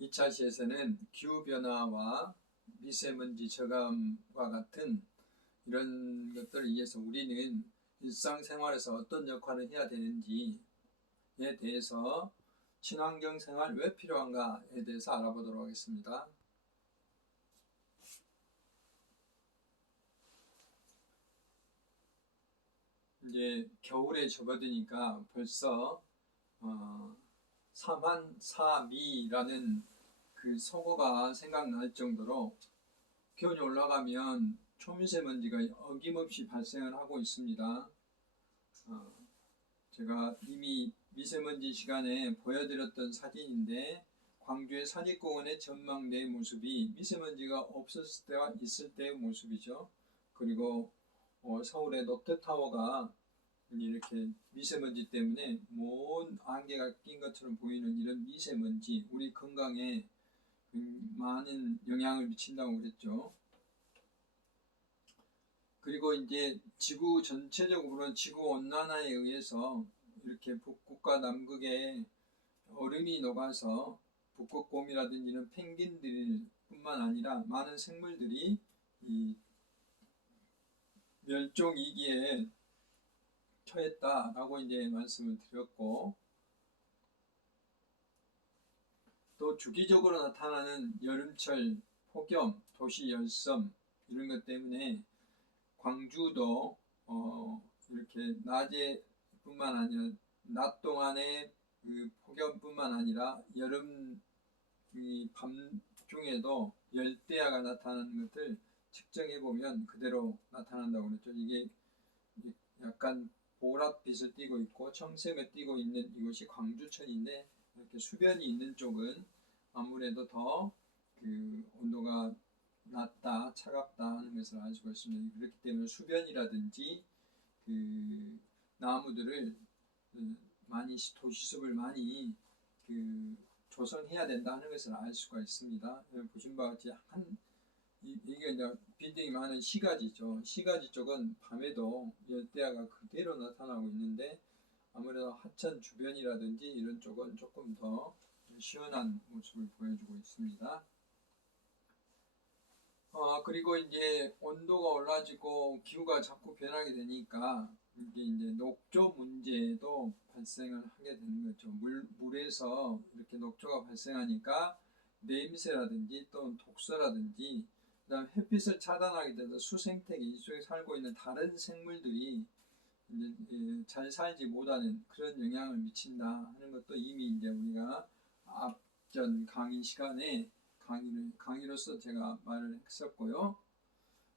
2차 시에서는 기후변화와 미세먼지 저감과 같은 이런 것들을 위해서 우리는 일상생활에서 어떤 역할을 해야 되는지에 대해서 친환경 생활 왜 필요한가에 대해서 알아보도록 하겠습니다. 이제 겨울에 접어드니까 벌써 사만사미라는 그 속어가 생각날 정도로 기온이 올라가면 초미세먼지가 어김없이 발생을 하고 있습니다. 제가 이미 미세먼지 시간에 보여드렸던 사진인데 광주의 산익공원의 전망대의 모습이 미세먼지가 없었을 때와 있을 때의 모습이죠. 그리고 서울의 롯데타워가 이렇게 미세먼지 때문에 먼 안개가 낀 것처럼 보이는 이런 미세먼지, 우리 건강에 많은 영향을 미친다고 그랬죠. 그리고 이제 지구 전체적으로는 지구 온난화에 의해서 이렇게 북극과 남극에 얼음이 녹아서 북극곰이라든지 이런 펭귄들 뿐만 아니라 많은 생물들이 이 멸종 위기에 처했다라고 이제 말씀을 드렸고, 또 주기적으로 나타나는 여름철 폭염, 도시 열섬 이런 것 때문에 광주도 이렇게 낮에뿐만 아니라 낮 동안에 그 폭염뿐만 아니라 여름 밤 중에도 열대야가 나타나는 것을 측정해 보면 그대로 나타난다고 그랬죠. 이게 약간 보랏빛을 띠고 있고 청색을 띠고 있는 이곳이 광주천인데, 이렇게 수변이 있는 쪽은 아무래도 더 그 온도가 낮다, 차갑다 하는 것을 알 수가 있습니다. 그렇기 때문에 수변이라든지 그 나무들을 많이 도시숲을 많이 조성해야 된다 하는 것을 알 수가 있습니다. 보신 바와 같이 이게 이제 빌딩이 많은 시가지죠. 시가지 쪽은 밤에도 열대야가 그대로 나타나고 있는데 아무래도 하천 주변이라든지 이런 쪽은 조금 더 시원한 모습을 보여주고 있습니다. 그리고 이제 온도가 올라지고 기후가 자꾸 변하게 되니까 이게 이제 녹조 문제도 발생을 하게 되는 거죠. 물에서 이렇게 녹조가 발생하니까 냄새라든지 또 독소라든지, 그다음 햇빛을 차단하게 돼서 수생태계, 이 속에 살고 있는 다른 생물들이 이제 잘 살지 못하는 그런 영향을 미친다 하는 것도 이미 이제 우리가 앞전 강의 시간에 강의로서 제가 말을 했었고요.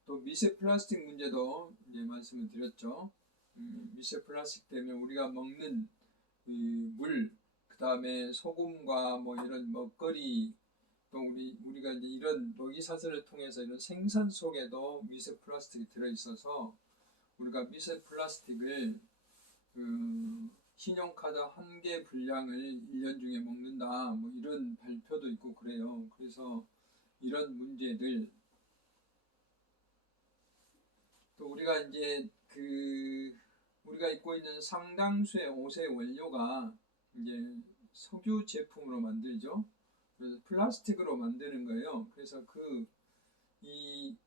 또 미세 플라스틱 문제도 이제 말씀을 드렸죠. 미세 플라스틱 때문에 우리가 먹는 물, 그 다음에 소금과 뭐 이런 먹거리, 또 우리가 이제 이런 먹이사슬을 통해서 이런 생산 속에도 미세 플라스틱이 들어있어서 우리가 미세 플라스틱을 신용카드 한 개 분량을 1년 중에 먹는다, 뭐 이런 발표도 있고 그래요. 그래서 이런 문제들, 또 우리가 이제 우리가 입고 있는 상당수의 옷의 원료가 이제 석유 제품으로 만들죠. 그래서 플라스틱으로 만드는 거예요. 그래서 이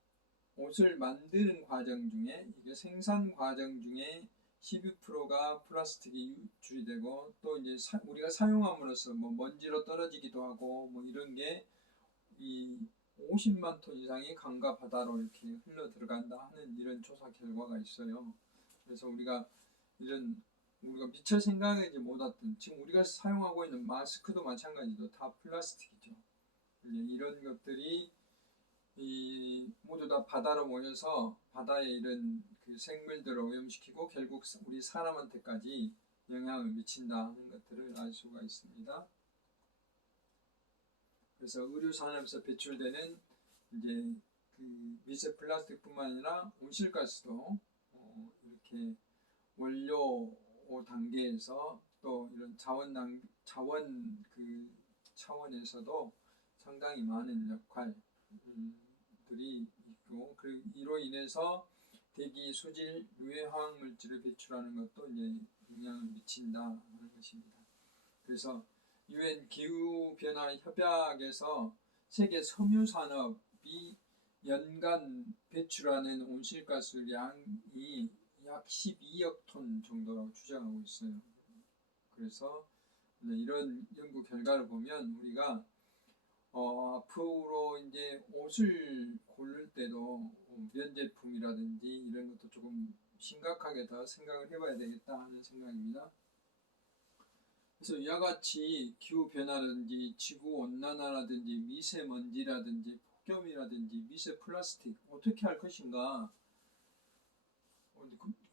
옷을 만드는 과정 중에, 이게 생산 과정 중에 12%가 플라스틱이 유출이 되고, 또 이제 우리가 사용함으로써 뭐 먼지로 떨어지기도 하고 뭐 이런 게 이 50만 톤 이상이 강과 바다로 이렇게 흘러 들어간다 하는 이런 조사 결과가 있어요. 그래서 우리가 미처 생각하지 못했던, 지금 우리가 사용하고 있는 마스크도 마찬가지로 다 플라스틱이죠. 이런 것들이 모두 다 바다로 모여서 바다의 이런 생물들을 오염시키고 결국 우리 사람한테까지 영향을 미친다 하는 것들을 알 수가 있습니다. 그래서 의류 산업에서 배출되는 이제 미세 플라스틱뿐만 아니라 온실가스도 이렇게 원료 단계에서 또 이런 자원 차원에서도 상당히 많은 역할들이 있고, 그리고 이로 인해서 대기 수질 유해화학 물질을 배출하는 것도 이제 영향을 미친다 하는 것입니다. 그래서 유엔 기후변화 협약에서 세계 섬유 산업이 연간 배출하는 온실가스량이 약 12억 톤 정도라고 추정하고 있어요. 그래서 이런 연구 결과를 보면 우리가 앞으로 이제 옷을 고를 때도 면제품이라든지 이런 것도 조금 심각하게 더 생각을 해봐야 되겠다 하는 생각입니다. 그래서 이와 같이 기후변화라든지 지구온난화라든지 미세먼지라든지 폭염이라든지 미세 플라스틱 어떻게 할 것인가.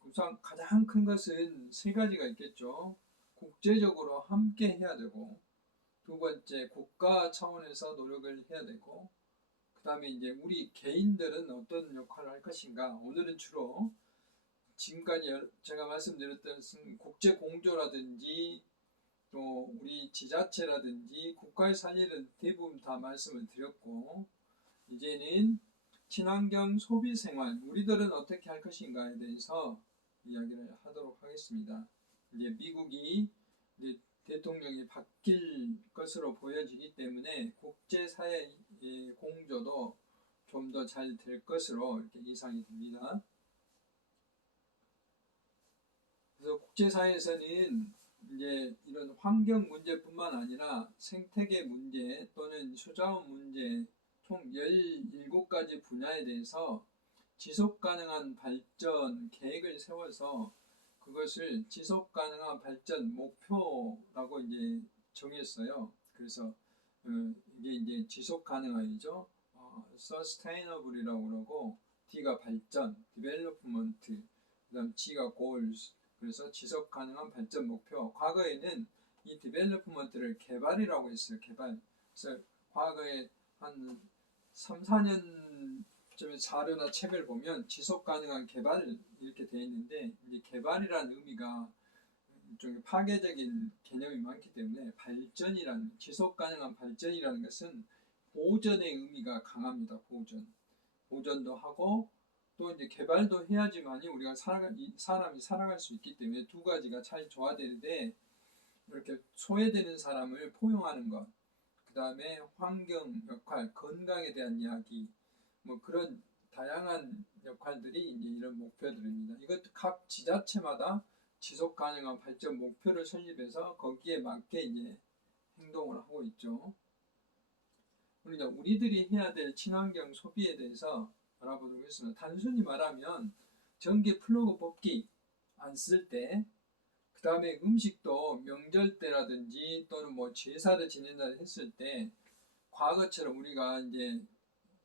우선 가장 큰 것은 세 가지가 있겠죠. 국제적으로 함께 해야 되고, 두 번째 국가 차원에서 노력을 해야 되고, 그 다음에 이제 우리 개인들은 어떤 역할을 할 것인가. 오늘은 주로 지금까지 제가 말씀드렸던 국제 공조라든지 또 우리 지자체라든지 국가에서 할 일은 대부분 다 말씀을 드렸고, 이제는 친환경 소비 생활, 우리들은 어떻게 할 것인가에 대해서 이야기를 하도록 하겠습니다. 이제 미국이 이제 대통령이 바뀔 것으로 보여지기 때문에 국제사회의 공조도 좀 더 잘 될 것으로 이렇게 예상이 됩니다. 그래서 국제사회에서는 이제 이런 환경 문제뿐만 아니라 생태계 문제 또는 수자원 문제 총 17가지 분야에 대해서 지속가능한 발전 계획을 세워서 그것을 지속가능한 발전 목표라고 이제 정했어요. 그래서 이게 이제 지속가능한이죠. sustainable이라고 그러고 D가 발전, development, 그다음 G가 goals. 그래서 지속가능한 발전 목표. 과거에는 이 development를 개발이라고 했어요. 개발. 그래서 과거에 한 3, 4년쯤에 자료나 책을 보면 지속가능한 개발 이렇게 돼 있는데 이 개발이라는 의미가 좀 파괴적인 개념이 많기 때문에 발전이라는 지속가능한 발전이라는 것은 보전의 의미가 강합니다. 보전도 하고 또 이제 개발도 해야지만이 우리가 사람이 살아갈 수 있기 때문에 두 가지가 잘 조화되는데 이렇게 소외되는 사람을 포용하는 것, 그 다음에 환경 역할, 건강에 대한 이야기, 뭐 그런 다양한 역할들이 이제 이런 목표들입니다. 이것도 각 지자체마다 지속 가능한 발전 목표를 설립해서 거기에 맞게 이제 행동을 하고 있죠. 그러니까 우리들이 해야 될 친환경 소비에 대해서 알아보도록 하겠습니다. 단순히 말하면 전기 플러그 뽑기 안 쓸 때, 그 다음에 음식도 명절 때라든지 또는 뭐 제사를 지낸다 했을 때 과거처럼 우리가 이제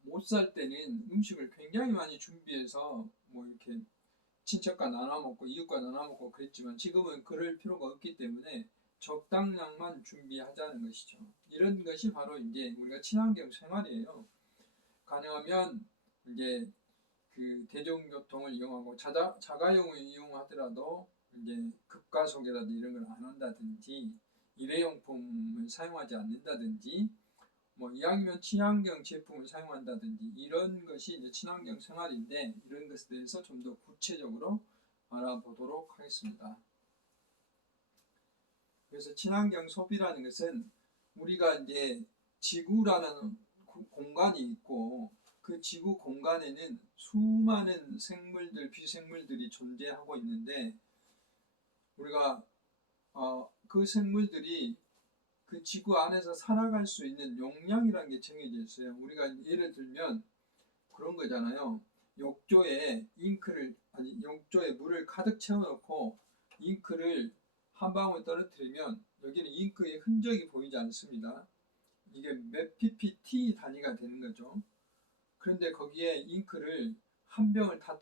못 살 때는 음식을 굉장히 많이 준비해서 뭐 이렇게 친척과 나눠 먹고 이웃과 나눠 먹고 그랬지만 지금은 그럴 필요가 없기 때문에 적당량만 준비하자는 것이죠. 이런 것이 바로 이제 우리가 친환경 생활이에요. 가능하면 이제 그 대중교통을 이용하고 자가용을 이용하더라도 이제 급가속이라든지 이런 걸 안 한다든지 일회용품을 사용하지 않는다든지 뭐 이왕이면 친환경 제품을 사용한다든지 이런 것이 이제 친환경 생활인데 이런 것에 대해서 좀 더 구체적으로 알아보도록 하겠습니다. 그래서 친환경 소비라는 것은 우리가 이제 지구라는 공간이 있고 그 지구 공간에는 수많은 생물들, 비생물들이 존재하고 있는데 우리가 그 생물들이 그 지구 안에서 살아갈 수 있는 용량이라는 게 정해져 있어요. 우리가 예를 들면 그런 거잖아요. 욕조에 물을 가득 채워놓고 잉크를 한 방울 떨어뜨리면 여기는 잉크의 흔적이 보이지 않습니다. 이게 몇 ppt 단위가 되는 거죠. 그런데 거기에 잉크를 한 병을 다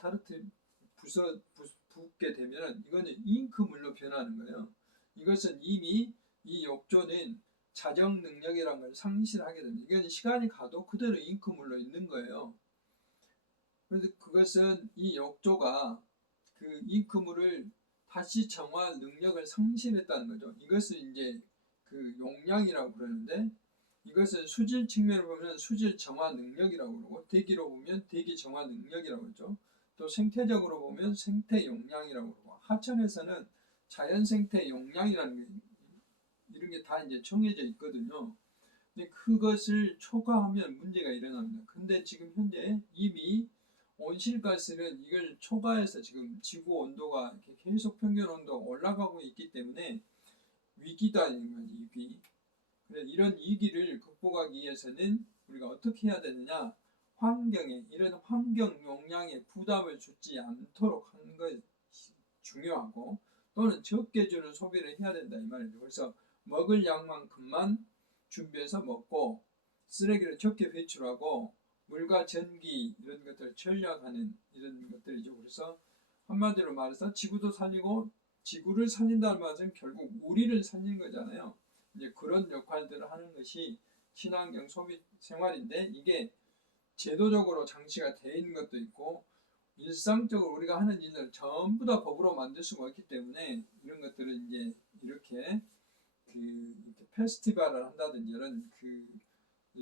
붓게 되면 이거는 잉크물로 변하는 거예요. 이것은 이미 이 욕조는 자정 능력이라는 걸 상실하게 됩니다. 이건 시간이 가도 그대로 잉크물로 있는 거예요. 그런데 그것은 이 욕조가 그 잉크물을 다시 정화할 능력을 상실했다는 거죠. 이것을 이제 그 용량이라고 그러는데 이것을 수질 측면으로 보면 수질 정화 능력이라고 그러고 대기로 보면 대기 정화 능력이라고 그러죠. 또 생태적으로 보면 생태 용량이라고 그러고 하천에서는 자연 생태 용량이라는 게 이런 게 다 이제 정해져 있거든요. 근데 그것을 초과하면 문제가 일어납니다. 근데 지금 현재 이미 온실가스는 이걸 초과해서 지금 지구 온도가 이렇게 계속 평균 온도가 올라가고 있기 때문에 위기다 이런 거지, 위기. 그래 이런 위기를 극복하기 위해서는 우리가 어떻게 해야 되느냐? 환경에 이런 환경 용량에 부담을 주지 않도록 하는 것이 중요하고 또는 적게 주는 소비를 해야 된다 이 말이죠. 그래서 먹을 양만큼만 준비해서 먹고 쓰레기를 적게 배출하고 물과 전기 이런 것들을 절약하는 이런 것들이죠. 그래서 한마디로 말해서 지구도 살리고 지구를 살린다는 말은 결국 우리를 살리는 거잖아요. 이제 그런 역할들을 하는 것이 친환경 소비 생활인데 이게 제도적으로 장치가 되어 있는 것도 있고 일상적으로 우리가 하는 일을 전부 다 법으로 만들 수가 없기 때문에 이런 것들은 이제 이렇게 이렇게 페스티벌을 한다든지 이런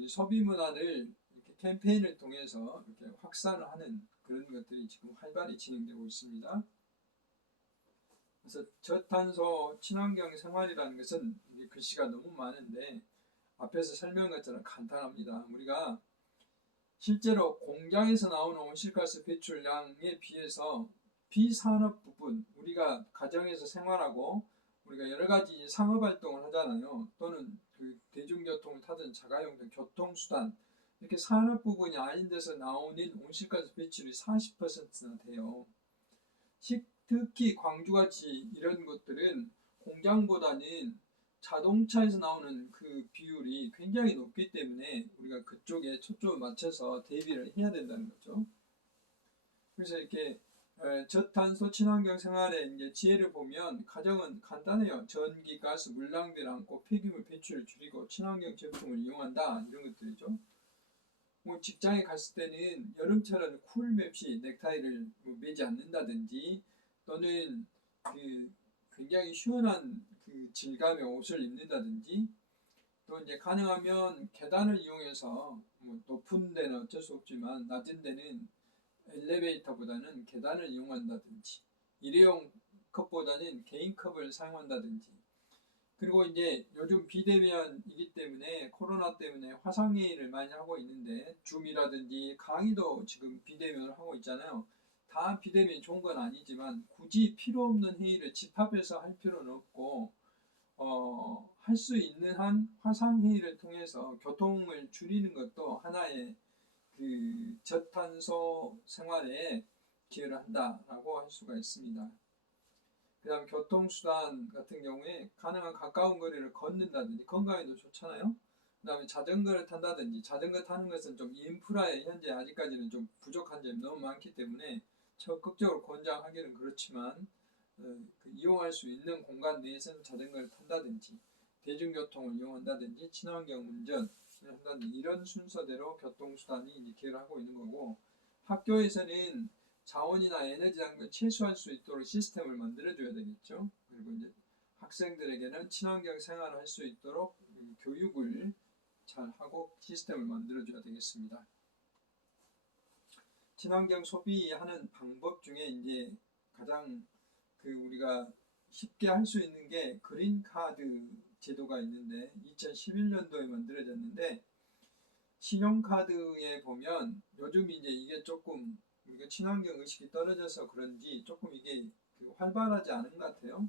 소비 문화를 이렇게 캠페인을 통해서 이렇게 확산을 하는 그런 것들이 지금 활발히 진행되고 있습니다. 그래서 저탄소 친환경 생활이라는 것은 글씨가 너무 많은데 앞에서 설명한 것처럼 간단합니다. 우리가 실제로 공장에서 나오는 온실가스 배출량에 비해서 비산업 부분, 우리가 가정에서 생활하고 우리가 여러 가지 상업 활동을 하잖아요. 또는 대중교통을 타든 자가용 등 교통수단 이렇게 산업 부분이 아닌 데서 나오는 온실가스 배출이 40%나 돼요. 특히 광주같이 이런 것들은 공장보다는 자동차에서 나오는 그 비율이 굉장히 높기 때문에 우리가 그쪽에 초점을 맞춰서 대비를 해야 된다는 거죠. 그래서 이렇게 저탄소 친환경 생활의 이제 지혜를 보면 가정은 간단해요. 전기, 가스, 물 낭비를 않고 폐기물 배출을 줄이고 친환경 제품을 이용한다 이런 것들이죠. 뭐 직장에 갔을 때는 여름철에는 쿨맵시 넥타이를 매지 않는다든지 또는 굉장히 시원한 질감의 옷을 입는다든지 또 이제 가능하면 계단을 이용해서 뭐 높은 데는 어쩔 수 없지만 낮은 데는 엘리베이터보다는 계단을 이용한다든지 일회용 컵보다는 개인 컵을 사용한다든지 그리고 이제 요즘 비대면이기 때문에 코로나 때문에 화상회의를 많이 하고 있는데 줌이라든지 강의도 지금 비대면을 하고 있잖아요. 다 비대면이 좋은 건 아니지만 굳이 필요 없는 회의를 집합해서 할 필요는 없고 할 수 있는 한 화상회의를 통해서 교통을 줄이는 것도 하나의 저탄소 생활에 기여를 한다라고 할 수가 있습니다. 그 다음 교통수단 같은 경우에 가능한 가까운 거리를 걷는다든지 건강에도 좋잖아요. 그 다음에 자전거를 탄다든지 자전거 타는 것은 좀 인프라에 현재 아직까지는 좀 부족한 점이 너무 많기 때문에 적극적으로 권장하기는 그렇지만 이용할 수 있는 공간 내에서는 자전거를 탄다든지 대중교통을 이용한다든지 친환경 운전을 한다든지 이런 순서대로 교통수단이 이제 기여를 하고 있는 거고 학교에서는 자원이나 에너지 낭비를 최소화할 수 있도록 시스템을 만들어줘야 되겠죠. 그리고 이제 학생들에게는 친환경 생활을 할 수 있도록 교육을 잘 하고 시스템을 만들어줘야 되겠습니다. 친환경 소비하는 방법 중에 이제 가장 우리가 쉽게 할 수 있는 게 그린 카드 제도가 있는데 2011년도에 만들어졌는데 신용카드에 보면 요즘 이제 이게 조금 우리가 친환경 의식이 떨어져서 그런지 조금 이게 활발하지 않은 것 같아요.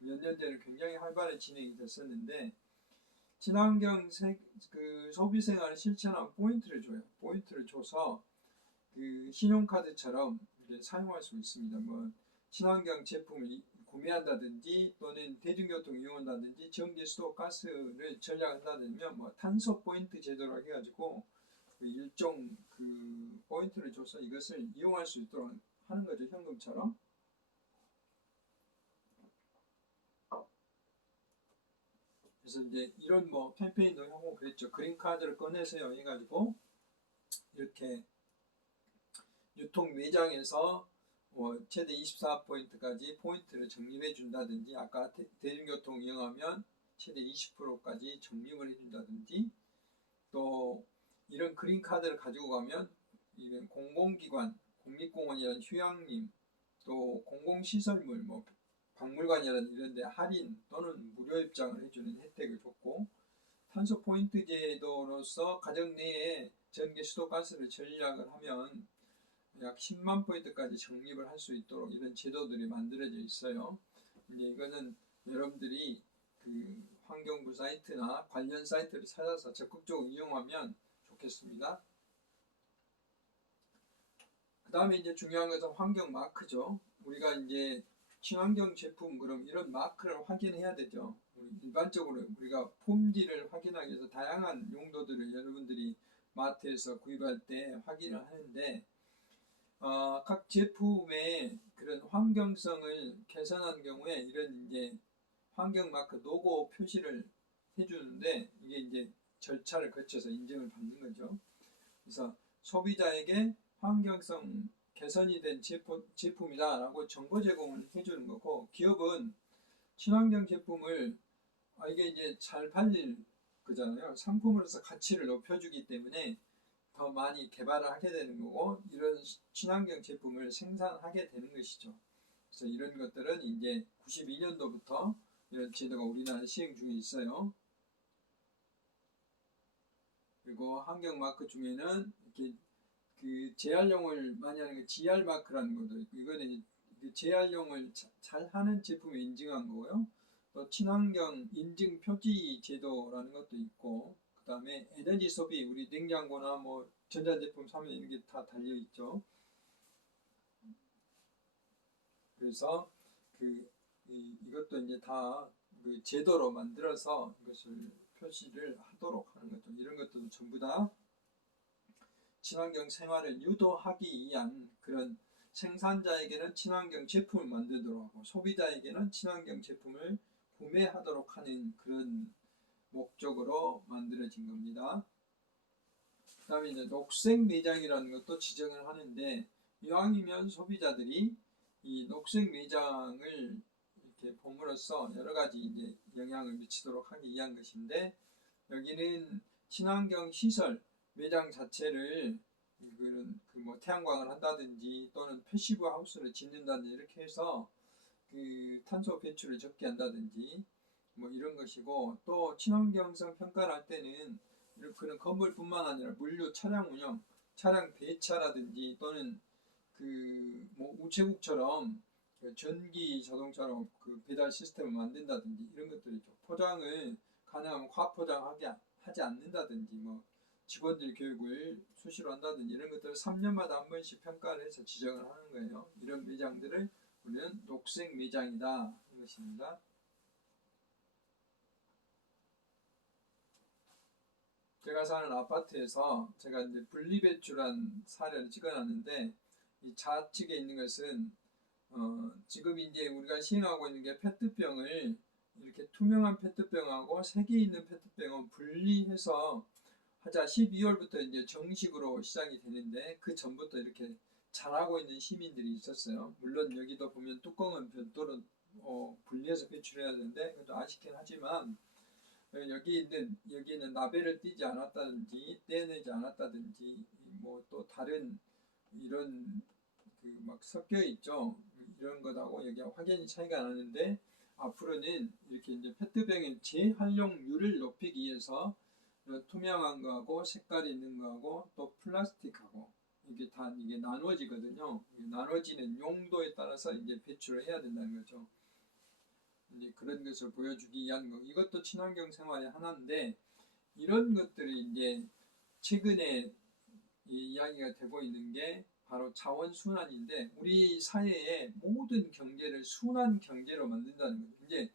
몇 년 전에 굉장히 활발히 진행이 됐었는데 친환경 소비 생활을 실천한 포인트를 줘요. 포인트를 줘서 신용카드처럼 이렇게 사용할 수 있습니다. 뭐 친환경 제품을 구매한다든지 또는 대중교통 이용한다든지 전기, 수도, 가스를 절약한다든지 뭐 탄소 포인트 제도로 해가지고 일종 포인트를 줘서 이것을 이용할 수 있도록 하는 거죠. 현금처럼. 그래서 이제 이런 뭐 캠페인도 하고 그랬죠. 그린카드를 꺼내세요 해가지고 이렇게 유통 매장에서 최대 24포인트까지 포인트를 적립해 준다든지 아까 대중교통 이용하면 최대 20%까지 적립을 해준다든지 또 이런 그린카드를 가지고 가면 이런 공공기관, 국립공원이란 휴양림 또 공공시설물 뭐 박물관이라든 이런 데 할인 또는 무료 입장을 해주는 혜택을 줬고, 탄소 포인트 제도로서 가정 내에 전기 수도가스를 전략을 하면 약 10만 포인트까지 적립을 할 수 있도록 이런 제도들이 만들어져 있어요. 이제 이거는 여러분들이 그 환경부 사이트나 관련 사이트를 찾아서 적극적으로 이용하면 좋겠습니다. 그 다음에 이제 중요한 것은 환경 마크죠. 우리가 이제 친환경 제품, 그럼 이런 마크를 확인해야 되죠. 일반적으로 우리가 폼지를 확인하기 위해서 다양한 용도들을 여러분들이 마트에서 구입할 때 확인을 하는데, 각 제품의 그런 환경성을 개선한 경우에 이런 이제 환경 마크 로고 표시를 해주는데, 이게 이제 절차를 거쳐서 인증을 받는 거죠. 그래서 소비자에게 환경성 개선이 된 제품이다 라고 정보 제공을 해주는 거고, 기업은 친환경 제품을 이게 이제 잘 팔릴 거잖아요. 상품으로서 가치를 높여주기 때문에 더 많이 개발을 하게 되는 거고, 이런 친환경 제품을 생산하게 되는 것이죠. 그래서 이런 것들은 이제 92년도부터 이런 제도가 우리나라에 시행 중에 있어요. 그리고 환경 마크 중에는 이렇게 그 재활용을 많이 하는 게 GR 마크라는 것도 있고, 이거는 재활용을 잘 하는 제품을 인증한 거고요. 또 친환경 인증 표지 제도라는 것도 있고, 그 다음에 에너지 소비, 우리 냉장고나 뭐 전자제품 사면 이런 게 다 달려 있죠. 그래서 이것도 이제 다 그 제도로 만들어서 이것을 표시를 하도록 하는 거죠. 이런 것들도 전부 다 친환경 생활을 유도하기 위한 그런, 생산자에게는 친환경 제품을 만들도록 하고 소비자에게는 친환경 제품을 구매하도록 하는 그런 목적으로 만들어진 겁니다. 그 다음에 이제 녹색 매장이라는 것도 지정을 하는데, 이왕이면 소비자들이 이 녹색 매장을 이렇게 봄으로써 여러 가지 이제 영향을 미치도록 하기 위한 것인데, 여기는 친환경 시설 매장 자체를 뭐 태양광을 한다든지 또는 패시브 하우스를 짓는다든지 이렇게 해서 그 탄소 배출을 적게 한다든지 뭐 이런 것이고, 또 친환경성 평가를 할 때는 그런 건물뿐만 아니라 물류, 차량 운영, 차량 배차라든지 또는 그 뭐 우체국처럼 그 전기 자동차로 그 배달 시스템을 만든다든지 이런 것들이죠. 포장을 가능하면 과포장하지 않는다든지, 뭐 직원들 교육을 수시로 한다든지 이런 것들을 3년마다 한 번씩 평가를 해서 지정을 하는 거예요. 이런 매장들을 우리는 녹색 매장이다 하는 것입니다. 제가 사는 아파트에서 제가 이제 분리배출한 사례를 찍어놨는데, 이 좌측에 있는 것은 지금 이제 우리가 시행하고 있는 게 페트병을 이렇게 투명한 페트병하고 색이 있는 페트병은 분리해서 하자 12월부터 이제 정식으로 시작이 되는데, 그 전부터 이렇게 잘하고 있는 시민들이 있었어요. 물론 여기도 보면 뚜껑은 별도로 분리해서 배출해야 되는데 그것도 아쉽긴 하지만, 여기는 라벨을 띄지 않았다든지 떼내지 않았다든지 뭐 또 다른 이런 그 막 섞여 있죠. 이런 것하고 여기가 확연히 차이가 나는데, 앞으로는 이렇게 이제 페트병의 재활용률을 높이기 위해서 투명한 거하고 색깔이 있는 거하고 또 플라스틱하고 이게 나눠지거든요. 나눠지는 용도에 따라서 이제 배출을 해야 된다는 거죠. 이제 그런 것을 보여주기 위한 거. 이것도 친환경 생활의 하나인데, 이런 것들이 이제 최근에 이야기가 되고 있는 게 바로 자원순환인데, 우리 사회의 모든 경제를 순환 경제로 만든다는 거죠. 이제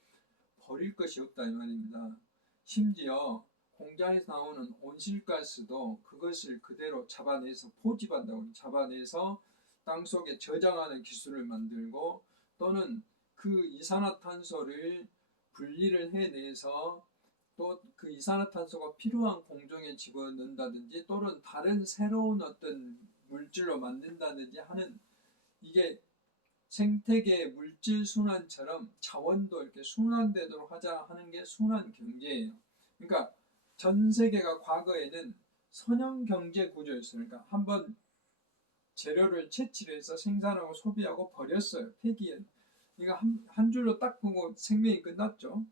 버릴 것이 없다 이 말입니다. 심지어 공장에서 나오는 온실가스도 그것을 그대로 잡아내서 포집한다고, 잡아내서 땅속에 저장하는 기술을 만들고, 또는 그 이산화탄소를 분리를 해내서 또 그 이산화탄소가 필요한 공정에 집어넣는다든지 또는 다른 새로운 어떤 물질로 만든다든지 하는, 이게 생태계 물질 순환처럼 자원도 이렇게 순환되도록 하자 하는 게 순환 경제예요. 그러니까 전 세계가 과거에는 선형 경제 구조였어요. 그러니까 한번 재료를 채취를 해서 생산하고 소비하고 버렸어요. 폐기해. 이거 한 줄로 딱 보고 생명이 끝났죠.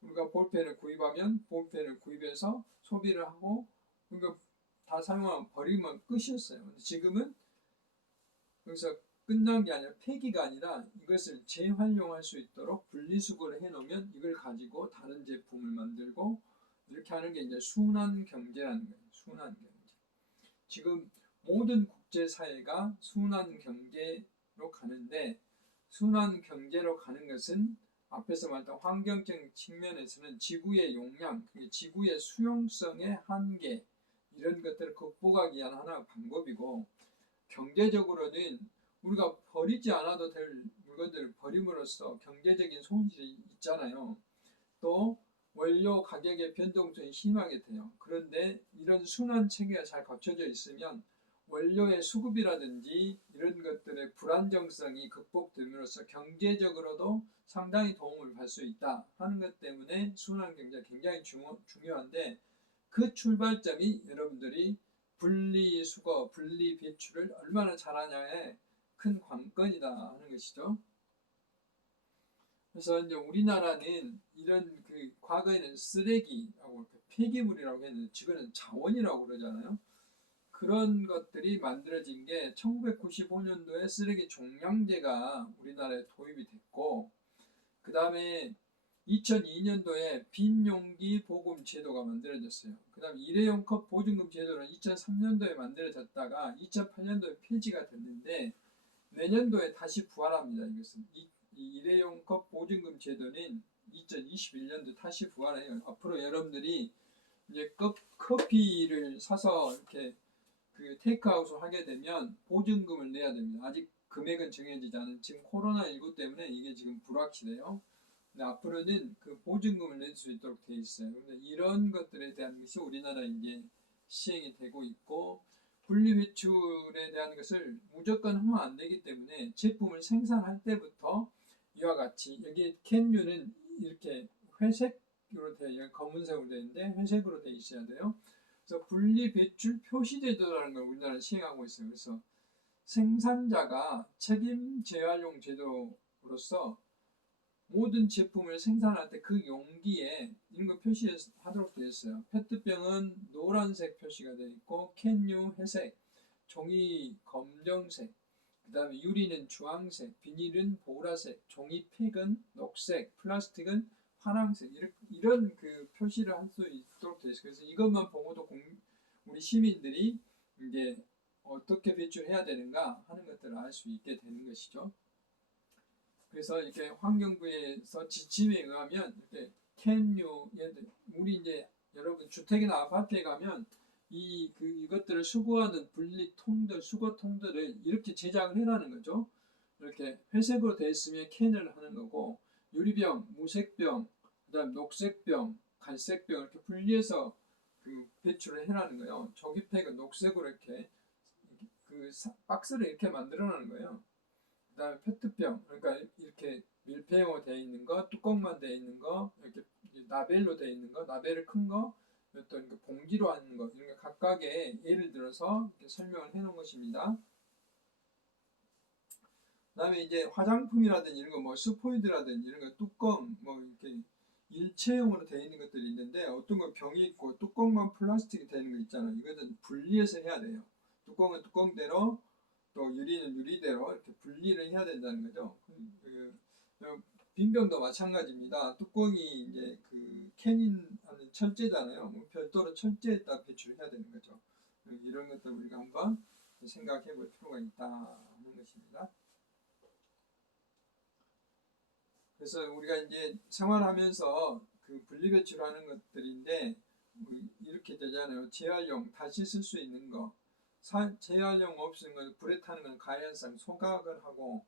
우리가 볼펜을 구입하면 볼펜을 구입해서 소비를 하고 그러니까 다 사용하면 버리면 끝이었어요. 근데 지금은 여기서 끝난 게 아니라 폐기가 아니라 이것을 재활용할 수 있도록 분리수거를 해놓으면 이걸 가지고 다른 제품을 만들고 이렇게 하는 게 이제 순환 경제라는 거예요. 순환 경제. 지금 모든 국제사회가 순환 경제로 가는데 순환 경제로 가는 것은 앞에서 말했던 환경적 측면에서는 지구의 용량, 지구의 수용성의 한계 이런 것들을 극복하기 위한 하나의 방법이고 경제적으로는 우리가 버리지 않아도 될 물건들을 버림으로써 경제적인 손실이 있잖아요. 또 원료 가격의 변동성이 심하게 돼요. 그런데 이런 순환 체계가 잘 갖춰져 있으면 원료의 수급이라든지 이런 것들의 불안정성이 극복됨으로써 경제적으로도 상당히 도움을 받을 수 있다 하는 것 때문에 순환 경제가 굉장히 중요한데 그 출발점이 여러분들이 분리수거, 분리배출을 얼마나 잘하냐의 큰 관건이다 하는 것이죠. 그래서 이제 우리나라는 이런 그 과거에는 쓰레기라고 폐기물이라고 했는데 지금은 자원이라고 그러잖아요. 그런 것들이 만들어진 게 1995년도에 쓰레기 종량제가 우리나라에 도입이 됐고 그 다음에 2002년도에 빈용기 보금 제도가 만들어졌어요. 그 다음 일회용 컵 보증금 제도는 2003년도에 만들어졌다가 2008년도에 폐지가 됐는데 내년도에 다시 부활합니다. 이것은 이 일회용 컵 보증금 제도는 2021년도 다시 부활해요. 앞으로 여러분들이 이제 커피를 사서 이렇게 그 테이크아웃을 하게 되면 보증금을 내야 됩니다. 아직 금액은 정해지지 않은 지금 코로나19 때문에 이게 지금 불확실해요. 근데 앞으로는 그 보증금을 낼 수 있도록 돼 있어요. 근데 이런 것들에 대한 것이 우리나라에 이제 시행이 되고 있고 분리배출에 대한 것을 무조건 하면 안 되기 때문에 제품을 생산할 때부터 이와 같이 여기 캔유는 이렇게 회색으로 되어 검은색으로 되어 있는데 회색으로 되어 있어야 돼요. 그래서 분리배출 표시제도라는 걸 우리나라는 시행하고 있어요. 그래서 생산자가 책임 재활용 제도로서 모든 제품을 생산할 때 그 용기에 이런 거 표시하도록 되어 있어요. 페트병은 노란색 표시가 되어 있고 캔유 회색, 종이 검정색, 그 다음에 유리는 주황색, 비닐은 보라색, 종이팩은 녹색, 플라스틱은 파란색 이런 그 표시를 할 수 있도록 되어 있어요. 그래서 이것만 보고도 우리 시민들이 이제 어떻게 배출해야 되는가 하는 것들을 알 수 있게 되는 것이죠. 그래서 이렇게 환경부에서 지침에 의하면 이렇게 우리 이제 여러분 주택이나 아파트에 가면 이것들을 수거하는 분리통들, 수거통들을 이렇게 제작을 해라는 거죠. 이렇게 회색으로 되어 있으면 캔을 하는 거고 유리병, 무색병, 그다음 녹색병, 갈색병 이렇게 분리해서 그 배출을 해라는 거예요. 조기팩은 녹색으로 이렇게 그 박스를 이렇게 만들어놓는 거예요. 그다음에 페트병, 그러니까 이렇게 밀폐형으로 되어 있는 거, 뚜껑만 되어 있는 거, 이렇게 나벨로 되어 있는 거, 나벨을 큰 거, 어떤 그 봉지로 하는 거, 이런 거 각각의 예를 들어서 이렇게 설명을 해놓은 것입니다. 그다음에 이제 화장품이라든지 이런 거, 뭐 스포이드라든지 이런 거 뚜껑, 뭐 이렇게 일체형으로 되어 있는 것들이 있는데 어떤 건 병이 있고 뚜껑만 플라스틱이 되는 거 있잖아요. 이것은 분리해서 해야 돼요. 뚜껑은 뚜껑대로 또 유리는 유리대로 이렇게 분리를 해야 된다는 거죠. 빈병도 마찬가지입니다. 뚜껑이 이제 그 캔인 하는 철제잖아요. 뭐 별도로 철제에다 배출해야 되는 거죠. 이런 것들 우리가 한번 생각해 볼 필요가 있다 하는 것입니다. 그래서 우리가 이제 생활하면서 그 분리배출하는 것들인데 이렇게 되잖아요. 재활용, 다시 쓸 수 있는 거. 재활용 없는 건 불에 타는 건 가연성 소각을 하고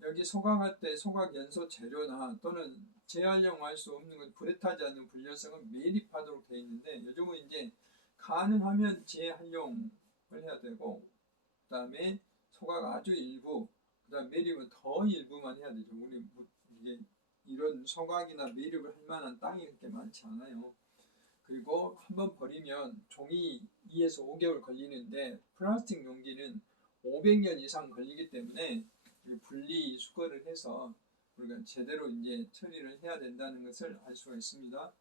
여기 소각할 때 소각 연소 재료나 또는 재활용할 수 없는 건 불에 타지 않는 불연성은 매립하도록 되어 있는데 요즘은 이제 가능하면 재활용을 해야 되고 그다음에 소각 아주 일부 그다음 매립은 더 일부만 해야 되죠. 우리 이게 이런 소각이나 매립을 할 만한 땅이 그렇게 많지 않아요. 그리고 한번 버리면 종이 2에서 5개월 걸리는데 플라스틱 용기는 500년 이상 걸리기 때문에 분리 수거를 해서 우리가 제대로 이제 처리를 해야 된다는 것을 알 수가 있습니다.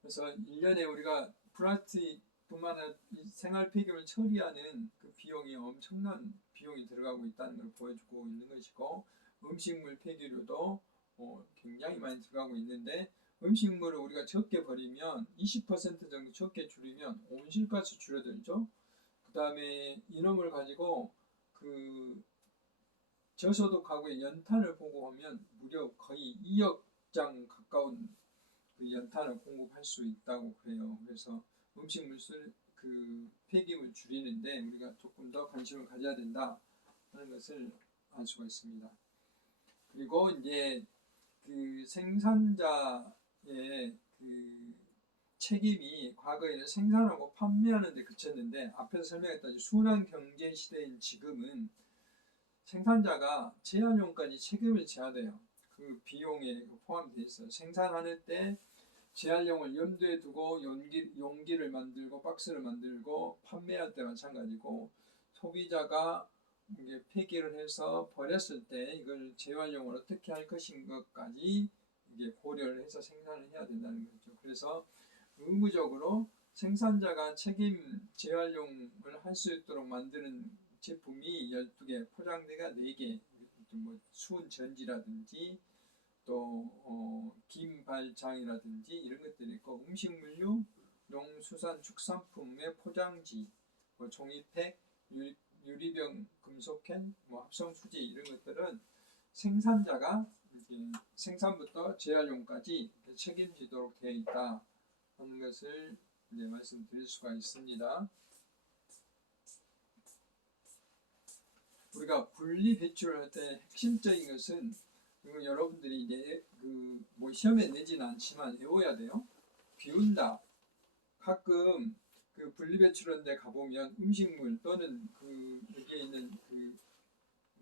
그래서 1년에 우리가 플라스틱뿐만 아니라 생활 폐기물 처리하는 그 비용이 엄청난 비용이 들어가고 있다는 걸 보여주고 있는 것이고, 음식물 폐기료도 굉장히 많이 들어가고 있는데, 음식물을 우리가 적게 버리면 20% 정도 적게 줄이면 온실가스 줄어들죠. 그 다음에 이놈을 가지고 그 저소득 가구의 연탄을 보고 하면 무려 거의 2억 장 가까운 그 연탄을 공급할 수 있다고 그래요. 그래서 음식물 그 폐기물 줄이는데 우리가 조금 더 관심을 가져야 된다 하는 것을 알 수가 있습니다. 그리고 이제 그 생산자의 그 책임이 과거에는 생산하고 판매하는 데 그쳤는데, 앞에서 설명했던 순환 경제 시대인 지금은 생산자가 재활용까지 책임을 져야 돼요. 그 비용에 포함되어 있어요. 생산하는 때 재활용을 염두에 두고 용기를 만들고 박스를 만들고, 판매할 때 마찬가지고, 소비자가 이게 폐기를 해서 버렸을 때 이걸 재활용을 어떻게 할 것인가까지 이게 고려를 해서 생산을 해야 된다는 거죠. 그래서 의무적으로 생산자가 재활용을 할 수 있도록 만드는 제품이 12개, 포장재가 4개, 뭐 수은 전지라든지 또 김발장이라든지 이런 것들이 있고, 음식물류, 농수산축산품의 포장지, 뭐 종이팩, 유리병, 금속캔, 뭐 합성수지 이런 것들은 생산자가 생산부터 재활용까지 책임지도록 되어 있다 하는 것을 이제 말씀드릴 수가 있습니다. 우리가 분리 배출을 할 때 핵심적인 것은, 여러분들이 이제 뭐 시험에 내지는 않지만 외워야 돼요. 비운다. 가끔 그 분리 배출하는데 가보면 음식물 또는 여기에 있는 그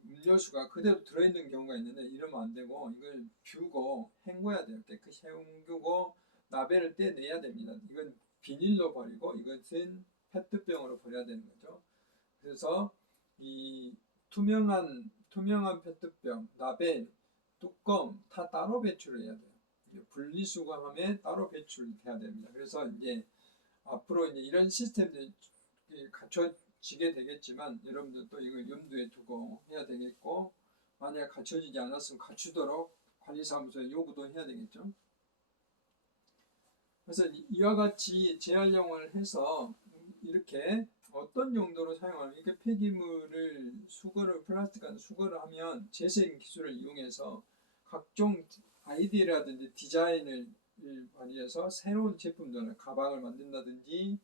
음료수가 그대로 들어있는 경우가 있는데, 이러면 안 되고 이걸 비우고 헹궈야 돼요. 깨끗이 헹구고 나베를 떼내야 됩니다. 이건 비닐로 버리고 이것은 페트병으로 버려야 되는 거죠. 그래서 이 투명한 페트병, 나베, 뚜껑 다 따로 배출해야 돼요. 분리수거함에 따로 배출해야 됩니다. 그래서 이제 앞으로 이제 이런 시스템들이 갖춰지게 되겠지만, 여러분들도 이걸 염두에 두고 해야 되겠고, 만약 갖춰지지 않았으면 갖추도록 관리사무소에 요구도 해야 되겠죠. 그래서 이와 같이 재활용을 해서 이렇게 어떤 용도로 사용하면, 이렇게 폐기물을 플라스틱 같은 수거를 하면 재생 기술을 이용해서 각종 아이디어라든지 디자인을 발휘해서 새로운 제품들을, 가방을 만든다든지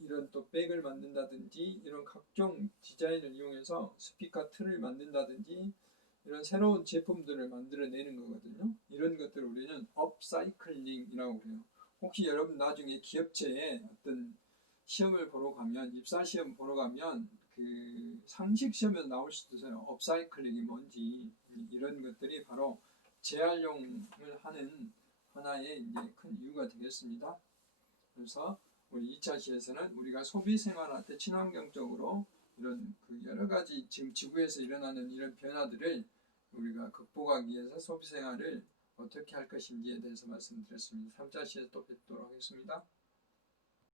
이런 또 백을 만든다든지, 이런 각종 디자인을 이용해서 스피커 틀을 만든다든지 이런 새로운 제품들을 만들어내는 거거든요. 이런 것들을 우리는 업사이클링이라고 해요. 혹시 여러분 나중에 기업체에 어떤 시험을 보러 가면, 입사시험 보러 가면 그 상식 시험에 나올 수도 있어요. 업사이클링이 뭔지. 이런 것들이 바로 재활용을 하는 하나의 이제 큰 이유가 되겠습니다. 그래서 우리 2차 시에서는 우리가 소비 생활할 때 친환경적으로 이런 여러 가지 지금 지구에서 일어나는 이런 변화들을 우리가 극복하기 위해서 소비 생활을 어떻게 할 것인지에 대해서 말씀드렸습니다. 3차 시에서 또 뵙도록 하겠습니다.